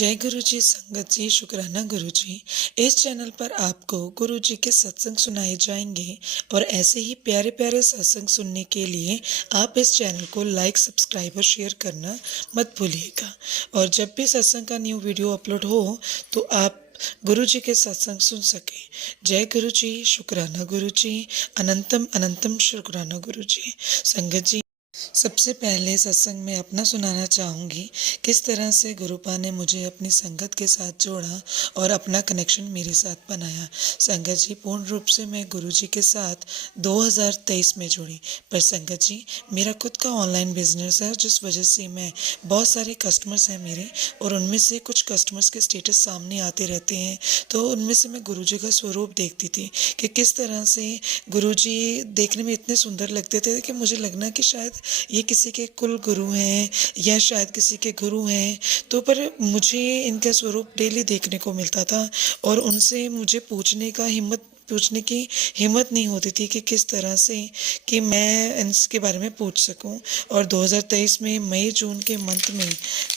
जय गुरु जी, संगत जी, शुक्राना गुरु जी। इस चैनल पर आपको गुरु जी के सत्संग सुनाए जाएंगे और ऐसे ही प्यारे प्यारे सत्संग सुनने के लिए आप इस चैनल को लाइक, सब्सक्राइब और शेयर करना मत भूलिएगा। और जब भी सत्संग का न्यू वीडियो अपलोड हो तो आप गुरु जी के सत्संग सुन सके। जय गुरु जी, शुक्राना गुरु जी, अनंतम अनंतम शुक्राना गुरु जी। संगत जी, सबसे पहले सत्संग में अपना सुनाना चाहूँगी किस तरह से गुरुपा ने मुझे अपनी संगत के साथ जोड़ा और अपना कनेक्शन मेरे साथ बनाया। संगत जी, पूर्ण रूप से मैं गुरु जी के साथ 2023 में जुड़ी, पर संगत जी मेरा खुद का ऑनलाइन बिजनेस है, जिस वजह से मैं बहुत सारे कस्टमर्स हैं मेरे, और उनमें से कुछ कस्टमर्स के स्टेटस सामने आते रहते हैं, तो उनमें से मैं गुरु जी का स्वरूप देखती थी कि किस तरह से गुरु जी देखने में इतने सुंदर लगते थे कि मुझे लगना कि शायद ये किसी के कुल गुरु हैं या शायद किसी के गुरु हैं। तो पर मुझे इनका स्वरूप डेली देखने को मिलता था और उनसे मुझे पूछने की हिम्मत नहीं होती थी कि किस तरह से कि मैं इसके बारे में पूछ सकूं। और 2023 में मई जून के मंथ में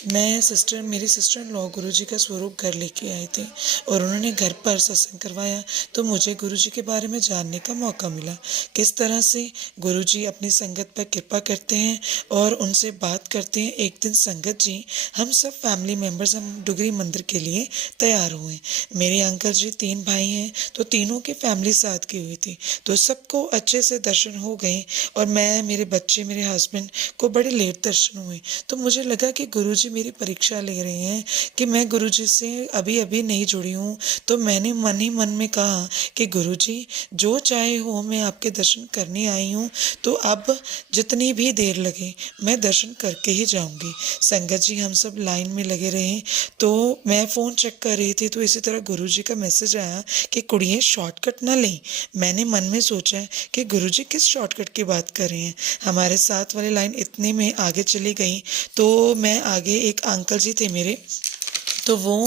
मेरी सिस्टर इन लॉ गुरु जी का स्वरूप घर लेके आए थे और उन्होंने घर पर सत्संग करवाया, तो मुझे गुरु जी के बारे में जानने का मौका मिला किस तरह से गुरु जी अपनी संगत पर कृपा करते हैं और उनसे बात करते हैं। एक दिन संगत जी, हम सब फैमिली मेंबर्स हम डुगरी मंदिर के लिए तैयार हुए। मेरे अंकल जी 3 भाई हैं, तो तीनों की फैमिली साथ की हुई थी, तो सबको अच्छे से दर्शन हो गए और मेरे बच्चे, मेरे हस्बैंड को बड़े लेट दर्शन हुए। तो मुझे लगा कि गुरु जी मेरी परीक्षा ले रहे हैं कि मैं गुरु जी से अभी अभी नहीं जुड़ी हूँ। तो मैंने मन ही मन में कहा कि गुरु जी, जो चाहे हो, मैं आपके दर्शन करने आई हूँ, तो अब जितनी भी देर लगे मैं दर्शन करके ही जाऊंगी। संगत जी, हम सब लाइन में लगे रहे, तो मैं फ़ोन चेक कर रही थी, तो इसी तरह गुरु जी का मैसेज आया कि कुड़िए शॉर्टकट ना लें। मैंने मन में सोचा कि गुरु जी किस शॉर्टकट की बात कर रहे हैं। हमारे साथ वाली लाइन इतने में आगे चली गई, तो मैं आगे एक अंकल जी थे मेरे, तो वो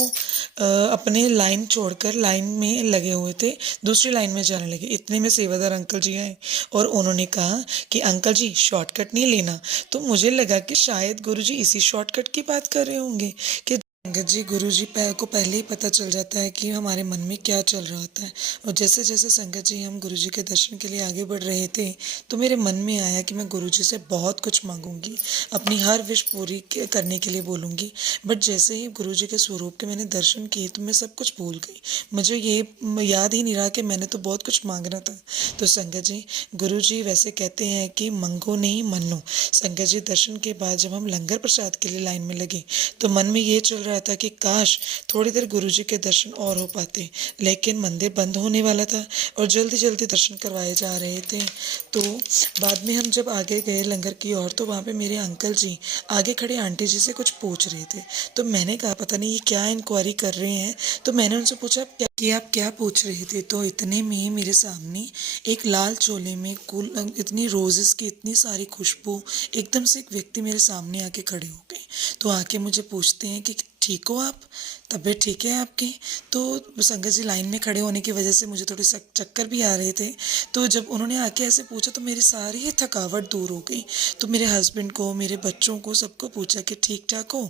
अपने लाइन छोड़कर लाइन में लगे हुए थे, दूसरी लाइन में जाने लगे। इतने में सेवादार अंकल जी आए और उन्होंने कहा कि अंकल जी शॉर्टकट नहीं लेना। तो मुझे लगा कि शायद गुरु जी इसी शॉर्टकट की बात कर रहे होंगे कि संगत जी, गुरु जी को पहले ही पता चल जाता है कि हमारे मन में क्या चल रहा होता है। और जैसे जैसे संगत जी हम गुरु जी के दर्शन के लिए आगे बढ़ रहे थे, तो मेरे मन में आया कि मैं गुरु जी से बहुत कुछ मांगूंगी, अपनी हर विश पूरी करने के लिए बोलूँगी। बट जैसे ही गुरु जी के स्वरूप के मैंने दर्शन किए, तो मैं सब कुछ भूल गई। मुझे ये याद ही नहीं रहा कि मैंने तो बहुत कुछ मांगना था। तो संगत जी, गुरु जी वैसे कहते हैं कि मंगो नहीं मनो। संगत जी, दर्शन के बाद जब हम लंगर प्रसाद के लिए लाइन में लगे, तो मन में ये चल रहा था कि काश थोड़ी देर गुरु जी के दर्शन और हो पाते, लेकिन मंदिर बंद होने वाला था और जल्दी जल्दी दर्शन करवाए जा रहे थे। तो बाद में हम जब आगे गए लंगर की ओर, तो वहाँ पे मेरे अंकल जी आगे खड़े आंटी जी से कुछ पूछ रहे थे। तो मैंने कहा पता नहीं ये क्या इंक्वायरी कर रहे हैं। तो मैंने उनसे पूछा आप क्या पूछ रहे थे। तो इतने में मेरे सामने एक लाल चोले में कुल इतनी रोजेस की इतनी सारी खुशबू, एकदम से एक व्यक्ति मेरे सामने आके खड़े हो गए। तो आके मुझे पूछते हैं कि ठीक हो आप, तबीयत ठीक है आपकी। तो संगत जी, लाइन में खड़े होने की वजह से मुझे थोड़ी चक्कर भी आ रहे थे। तो जब उन्होंने आके ऐसे पूछा, तो मेरी सारी ही थकावट दूर हो गई। तो मेरे हस्बैंड को, मेरे बच्चों को, सबको पूछा कि ठीक ठाक हो।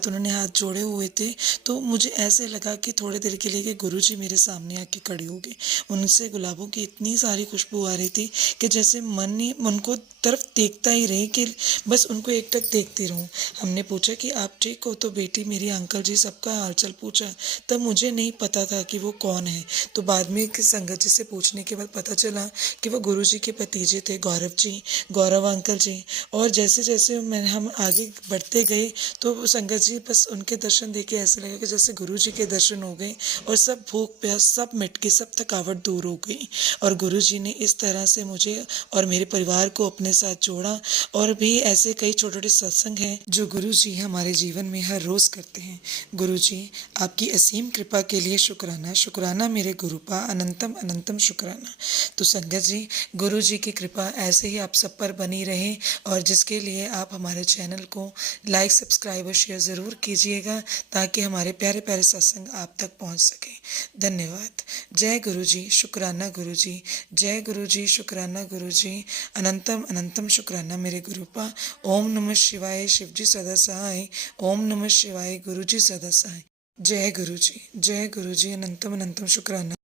उन्होंने हाथ जोड़े हुए थे। तो मुझे ऐसे लगा कि थोड़ी देर के लिए कि गुरु जी मेरे सामने आके खड़े हो गए। उनसे गुलाबों की इतनी सारी खुशबू आ रही थी कि जैसे मन ही उनको तरफ देखता ही रहे, कि बस उनको एकटक देखती रहूं। हमने पूछा कि आप ठीक हो। तो बेटी, मेरी अंकल जी सबका हालचाल पूछा। तब मुझे नहीं पता था कि वो कौन है। तो बाद में संगत जी से पूछने के बाद पता चला कि वो गुरु जी के भतीजे थे, गौरव अंकल जी। और जैसे जैसे हम आगे बढ़ते गए, तो संगत जी, बस उनके दर्शन देके ऐसे लगा कि जैसे गुरु जी के दर्शन हो गए और सब भूख प्यास सब मिट गई, सब थकावट दूर हो गई। और गुरु जी ने इस तरह से मुझे और मेरे परिवार को अपने साथ जोड़ा। और भी ऐसे कई छोटे छोटे सत्संग हैं जो गुरु जी हमारे जीवन में हर रोज करते हैं। गुरु जी, आपकी असीम कृपा के लिए शुक्राना, शुक्राना मेरे गुरुपा, अनंतम अनंतम शुक्राना। तो संगत जी, गुरु जी की कृपा ऐसे ही आप सब पर बनी रहे, और जिसके लिए आप हमारे चैनल को लाइक, सब्सक्राइब और शेयर ज़रूर कीजिएगा, ताकि हमारे प्यारे प्यारे सत्संग आप तक पहुंच सके। धन्यवाद। जय गुरु जी, शुक्राना गुरु जी। जय गुरु जी, शुक्राना गुरु जी, अनंतम अनंतम शुक्राना मेरे गुरुपा। ओम नमः शिवाय। शिवजी सदा सहाय। ओम नमः शिवाय। गुरु जी सदा सहाय। जय गुरु जी, जय गुरु जी, अनंतम अनंतम शुक्राना।